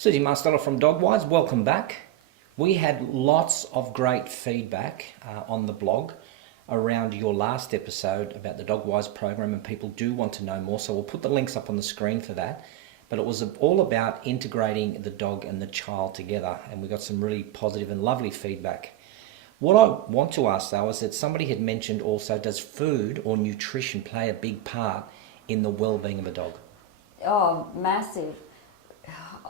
Susie Marsteller from DogWise, welcome back. We had lots of great feedback on the blog around your last episode about the DogWise program, and people do want to know more, so we'll put the links up on the screen for that. But it was all about integrating the dog and the child together, and we got some really positive and lovely feedback. What I want to ask though is that somebody had mentioned also, does food or nutrition play a big part in the well-being of a dog? Oh, massive.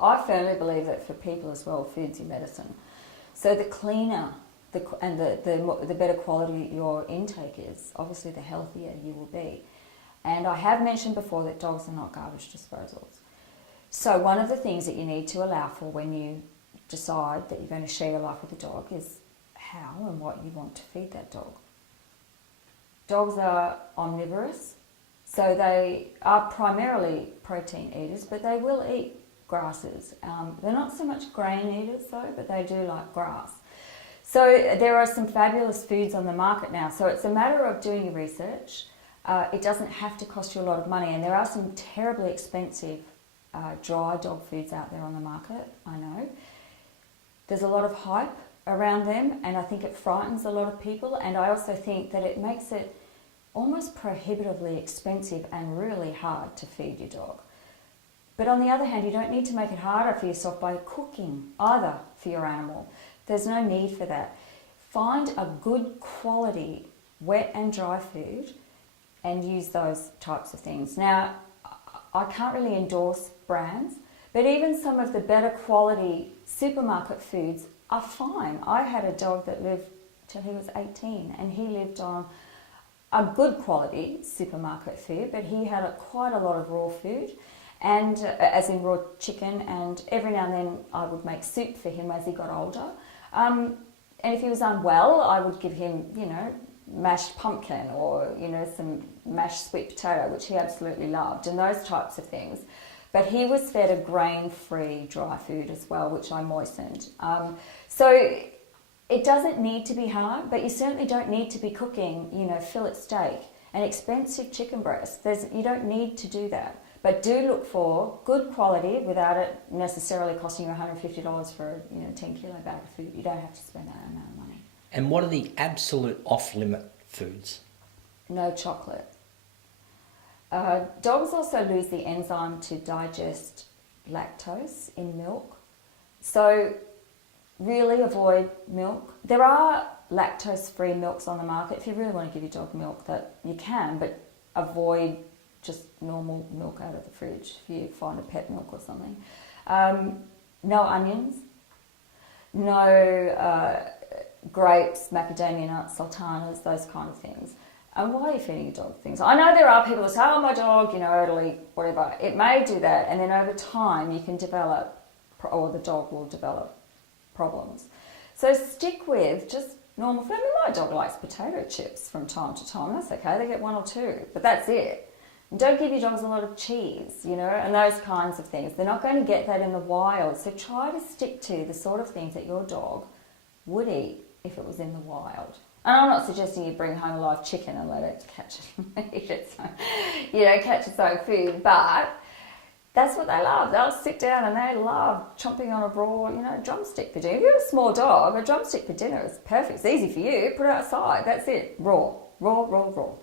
I firmly believe that for people as well, food's your medicine. So the cleaner the better quality your intake is, obviously the healthier you will be. And I have mentioned before that dogs are not garbage disposals. So one of the things that you need to allow for when you decide that you're going to share your life with a dog is how and what you want to feed that dog. Dogs are omnivorous, so they are primarily protein eaters, but they will eat grasses. They're not so much grain eaters though, but they do like grass. So there are some fabulous foods on the market now. So it's a matter of doing your research. It doesn't have to cost you a lot of money, and there are some terribly expensive dry dog foods out there on the market, I know. There's a lot of hype around them, and I think it frightens a lot of people, and I also think that it makes it almost prohibitively expensive and really hard to feed your dog. But on the other hand, you don't need to make it harder for yourself by cooking either for your animal. There's no need for that. Find a good quality wet and dry food and use those types of things. Now, I can't really endorse brands, but even some of the better quality supermarket foods are fine. I had a dog that lived till he was 18, and he lived on a good quality supermarket food, but he had quite a lot of raw food, and as in raw chicken, and every now and then I would make soup for him as he got older. And if he was unwell, I would give him, mashed pumpkin or, some mashed sweet potato, which he absolutely loved, and those types of things. But he was fed a grain-free dry food as well, which I moistened. So it doesn't need to be hard, but you certainly don't need to be cooking, fillet steak and expensive chicken breast. You don't need to do that. But do look for good quality without it necessarily costing you $150 for a 10 kilo bag of food. You don't have to spend that amount of money. And what are the absolute off-limit foods? No chocolate. Dogs also lose the enzyme to digest lactose in milk. So really avoid milk. There are lactose-free milks on the market. If you really want to give your dog milk, that you can, but avoid just normal milk out of the fridge if you find a pet milk or something. No onions, no grapes, macadamia nuts, sultanas, those kind of things. And why are you feeding your dog things? I know there are people that say, oh, my dog, it'll eat whatever. It may do that, and then over time you can develop, or the dog will develop problems. So stick with just normal food. I mean, my dog likes potato chips from time to time. That's okay, they get one or two, but that's it. And don't give your dogs a lot of cheese, and those kinds of things. They're not going to get that in the wild. So try to stick to the sort of things that your dog would eat if it was in the wild. And I'm not suggesting you bring home a live chicken and let it catch its own food, but that's what they love. They'll sit down and they love chomping on a raw, drumstick for dinner. If you have a small dog, a drumstick for dinner is perfect. It's easy for you. Put it outside. That's it. Raw, raw, raw, raw.